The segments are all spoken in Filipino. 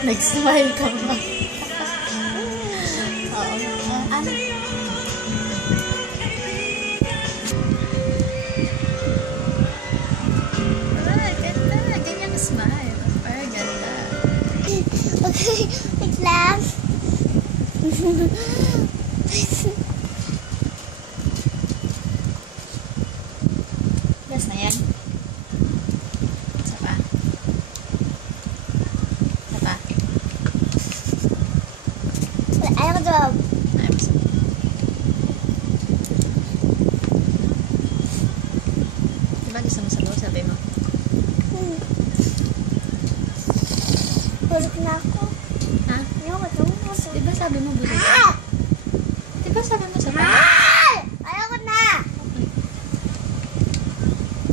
Nag-smile ka ba? Oo. Ano? Ganda. Ganyan smile. Ganda. Okay, wait lang. Last na yan. Isa pa. Isa pa. Ayaw ko daw. Ayaw ko. Diba gusto mo sabaw? Sabi mo. Bulok na ako. Ha? Ayaw ko daw. Diba sabi mo busog? Diba sabi mo sabaw? Ayaw ko na.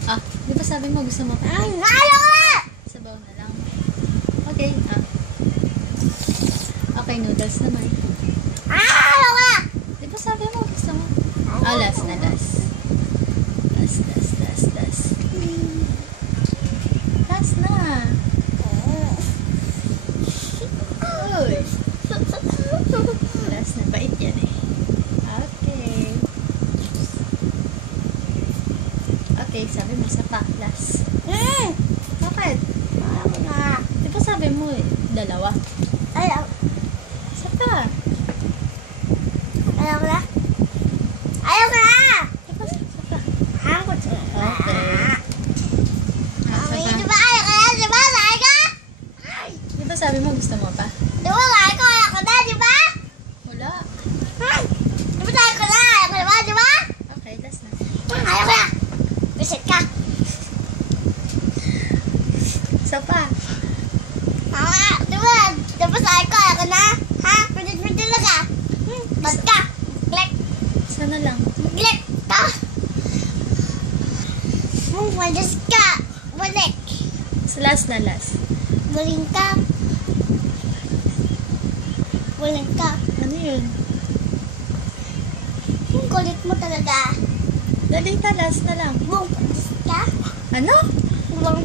Ah, diba sabi mo gusto mo pa? Ayaw ko na. Sabaw na lang. Okay. Okay, noodles naman. Ayaw ko na. Diba sabi mo gusto mo? Last na, last. Last. Last na. Uy. Last na. Bait yan eh. Okay. Okay, sabi mo sa pa. Last. Bakit? Ayaw ko na. Diba sabi mo dalawa? Ayaw. Sa pa. Ayaw ko na. Ayaw ko na. Diba sa pa? Ayaw ko na. Okay. Diba ayaw ko na? Diba ayaw ka? Diba sabi mo gusto mo pa? Diba ayaw ko? Ayaw ko na. Diba? Wala. Diba ayaw ko na? Ayaw ko na. Diba? Okay, last na. Ayaw ko na. Bisit ka. Sa pa. Diba? Diba ayaw ko? Ayaw ko na? Ha? Pwede lang ka. Bad ka. Click. Sana lang. Click ka. Malis ka. Balik. Sa last na last. Galing ka. Galing ka. Ano yun? Ang kulit mo talaga. Dali ka, last na lang. Malis ka. Ano?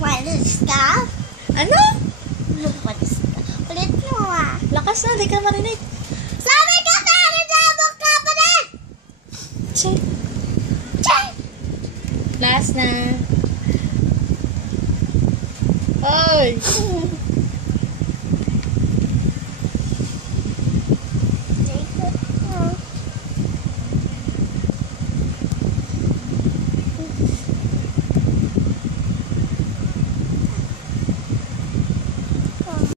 Malis ka. Ano? Malis ka. Kulit mo ah. Lakas na, di ka marinig. Sabi ka sa akin, sabok ka pa rin! Check. Check! Last na. Oy!